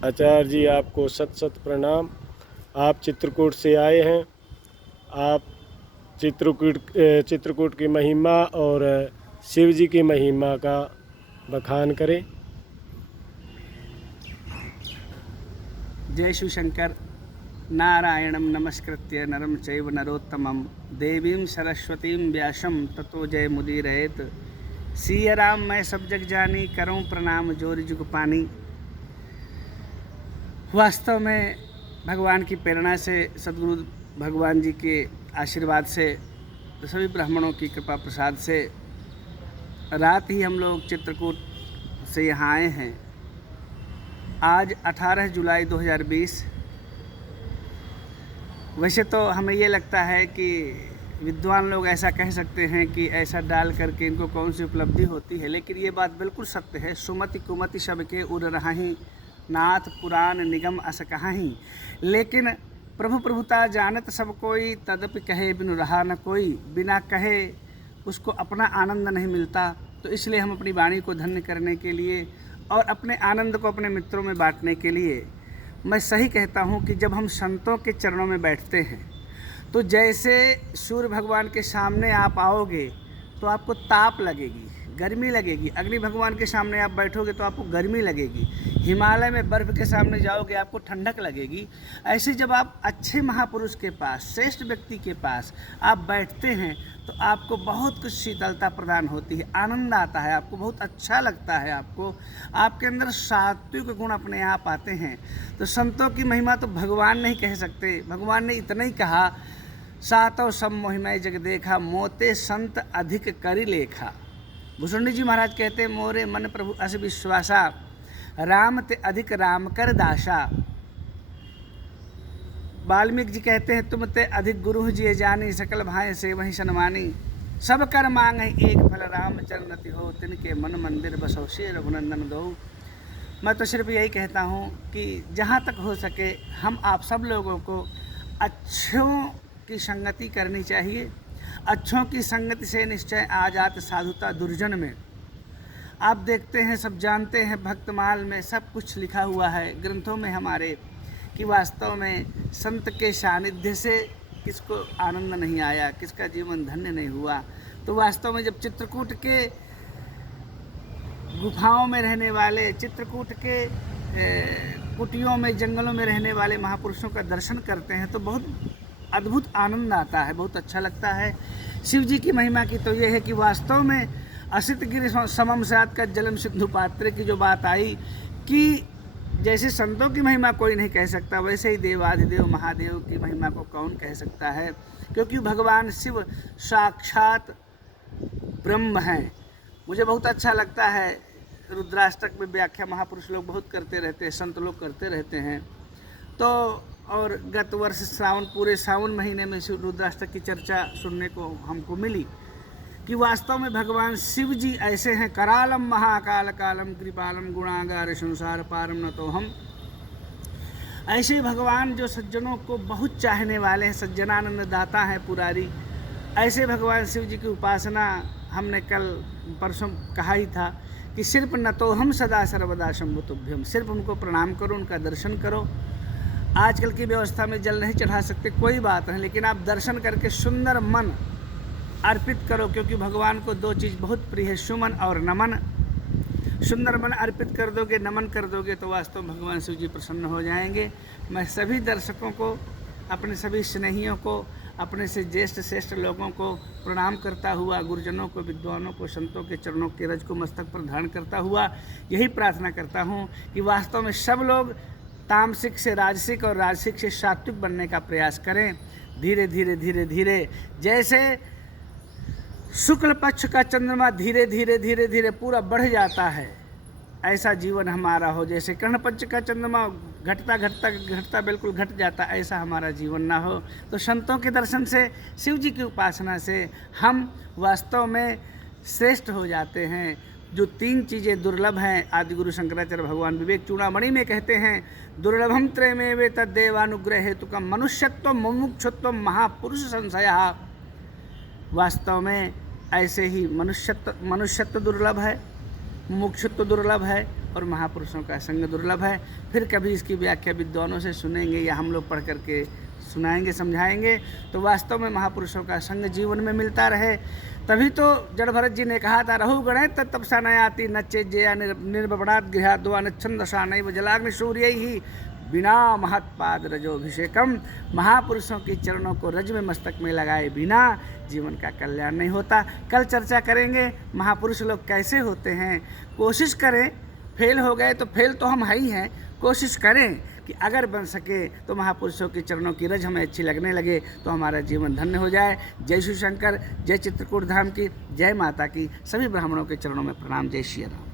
आचार्य जी आपको सत सत प्रणाम। आप चित्रकूट से आए हैं। आप चित्रकूट की महिमा और शिव जी की महिमा का बखान करें। जय शिव शंकर। नारायणं नमस्कृत्य नरं चैव नरोत्तमं देवीं सरस्वतीं व्यासं ततो जय मुदीरयेत्। सिया राम मैं सब जग जानी, करूं प्रणाम जोरि जुग पानी। वास्तव में भगवान की प्रेरणा से, सदगुरु भगवान जी के आशीर्वाद से, सभी ब्राह्मणों की कृपा प्रसाद से रात ही हम लोग चित्रकूट से यहाँ आए हैं। आज 18 जुलाई 2020। वैसे तो हमें ये लगता है कि विद्वान लोग ऐसा कह सकते हैं कि ऐसा डाल करके इनको कौन सी उपलब्धि होती है, लेकिन ये बात बिल्कुल सत्य है। सुमति कुमति सबके उड़ रहाहीं, नाथ पुराण निगम अस कहाहीं। लेकिन प्रभु प्रभुता जानत सब कोई, तदपि कहे बिनु रहा न कोई। बिना कहे उसको अपना आनंद नहीं मिलता। तो इसलिए हम अपनी वाणी को धन्य करने के लिए और अपने आनंद को अपने मित्रों में बांटने के लिए, मैं सही कहता हूँ कि जब हम संतों के चरणों में बैठते हैं तो जैसे सूर्य भगवान के सामने आप आओगे तो आपको ताप लगेगी, गर्मी लगेगी। अग्नि भगवान के सामने आप बैठोगे तो आपको गर्मी लगेगी। हिमालय में बर्फ़ के सामने जाओगे आपको ठंडक लगेगी। ऐसे जब आप अच्छे महापुरुष के पास, श्रेष्ठ व्यक्ति के पास आप बैठते हैं तो आपको बहुत कुछ शीतलता प्रदान होती है, आनंद आता है, आपको बहुत अच्छा लगता है। आपके अंदर सात्विक गुण अपने आप आते हैं। तो संतों की महिमा तो भगवान नहीं कह सकते। भगवान ने इतना ही कहा, सातों सब मोहिमय जग देखा, मोते संत अधिक करि लेखा। भूषुंडी जी महाराज कहते हैं, मोरे मन प्रभु अस विश्वासा, राम ते अधिक राम कर दासा। वाल्मीकि जी कहते हैं, तुम ते अधिक गुरु जिये जानी, सकल भाई से वही सनमानी। सब कर मांग एक फल राम चरणति हो, तिनके मन मंदिर बसो से रघुनंदन दो। मैं तो सिर्फ यही कहता हूँ कि जहाँ तक हो सके हम आप सब लोगों को अच्छों की संगति करनी चाहिए। अच्छों की संगति से निश्चय आ जात साधुता दुर्जन में। आप देखते हैं, सब जानते हैं, भक्तमाल में सब कुछ लिखा हुआ है ग्रंथों में हमारे, कि वास्तव में संत के सानिध्य से किसको आनंद नहीं आया, किसका जीवन धन्य नहीं हुआ। तो वास्तव में जब चित्रकूट के गुफाओं में रहने वाले, चित्रकूट के कुटियों में, जंगलों में रहने वाले महापुरुषों का दर्शन करते हैं तो बहुत अद्भुत आनंद आता है, बहुत अच्छा लगता है। शिव जी की महिमा की तो ये है कि वास्तव में असित गिरि समम सात का जलम सिंधु पात्र की जो बात आई कि जैसे संतों की महिमा कोई नहीं कह सकता, वैसे ही देवाधिदेव महादेव की महिमा को कौन कह सकता है, क्योंकि भगवान शिव साक्षात ब्रह्म हैं। मुझे बहुत अच्छा लगता है, रुद्राष्टक में व्याख्या महापुरुष लोग बहुत करते रहते हैं, संत लोग करते रहते हैं। तो और गत वर्ष पूरे सावन महीने में रुद्राष्टक की चर्चा सुनने को हमको मिली कि वास्तव में भगवान शिव जी ऐसे हैं, करालम महाकाल कालम कृपालम गुणागार संसार पारम न तो हम। ऐसे भगवान जो सज्जनों को बहुत चाहने वाले हैं, सज्जनानंद दाता हैं पुरारी। ऐसे भगवान शिव जी की उपासना हमने कल परसों कहा ही था कि सिर्फ न तो हम सदा सर्वदा शंभु तुभ्यम, सिर्फ उनको प्रणाम करो, उनका दर्शन करो। आजकल की व्यवस्था में जल नहीं चढ़ा सकते, कोई बात नहीं, लेकिन आप दर्शन करके सुंदर मन अर्पित करो, क्योंकि भगवान को दो चीज़ बहुत प्रिय है, सुमन और नमन। सुंदर मन अर्पित कर दोगे, नमन कर दोगे तो वास्तव में भगवान शिव जी प्रसन्न हो जाएंगे। मैं सभी दर्शकों को, अपने सभी स्नेहियों को, अपने से ज्येष्ठ श्रेष्ठ लोगों को प्रणाम करता हुआ, गुरुजनों को, विद्वानों को, संतों के चरणों के रज को मस्तक पर धारण करता हुआ यही प्रार्थना करता हूँ कि वास्तव में सब लोग तामसिक से राजसिक और राजसिक से सात्विक बनने का प्रयास करें। धीरे धीरे धीरे धीरे जैसे शुक्ल पक्ष का चंद्रमा धीरे धीरे धीरे धीरे पूरा बढ़ जाता है, ऐसा जीवन हमारा हो। जैसे कर्ण पक्ष का चंद्रमा घटता घटता घटता बिल्कुल घट जाता, ऐसा हमारा जीवन ना हो। तो संतों के दर्शन से, शिव जी की उपासना से हम वास्तव में श्रेष्ठ हो जाते हैं। जो तीन चीज़ें दुर्लभ हैं, आदिगुरु शंकराचार्य भगवान विवेक चूड़ामणि में कहते हैं, दुर्लभम त्रयमेवे तद्देवानुग्रह हेतुकम मनुष्यत्व मुमुक्षुत्व महापुरुष संशय। वास्तव में ऐसे ही मनुष्यत्व दुर्लभ है, मुमुक्षुत्व दुर्लभ है और महापुरुषों का संग दुर्लभ है। फिर कभी इसकी व्याख्या विद्वानों से सुनेंगे या हम लोग पढ़ करके सुनाएंगे, समझाएंगे। तो वास्तव में महापुरुषों का संग जीवन में मिलता रहे। तभी तो जड़ भरत जी ने कहा था, रहु गणे तपसा नयाति नच्चे जया निर्बणात गृहा द्वा नच्छंदसा नैव जलाग्नि सूर्य ही बिना महत्पाद रजोभिषेकम। महापुरुषों की चरणों को रज में मस्तक में लगाए बिना जीवन का कल्याण नहीं होता। कल चर्चा करेंगे महापुरुष लोग कैसे होते हैं। कोशिश करें, फेल हो गए तो फेल तो हम है ही हैं, कोशिश करें कि अगर बन सके तो महापुरुषों के चरणों की रज हमें अच्छी लगने लगे तो हमारा जीवन धन्य हो जाए। जय शिव शंकर, जय चित्रकूट धाम की, जय माता की। सभी ब्राह्मणों के चरणों में प्रणाम। जय श्री राम।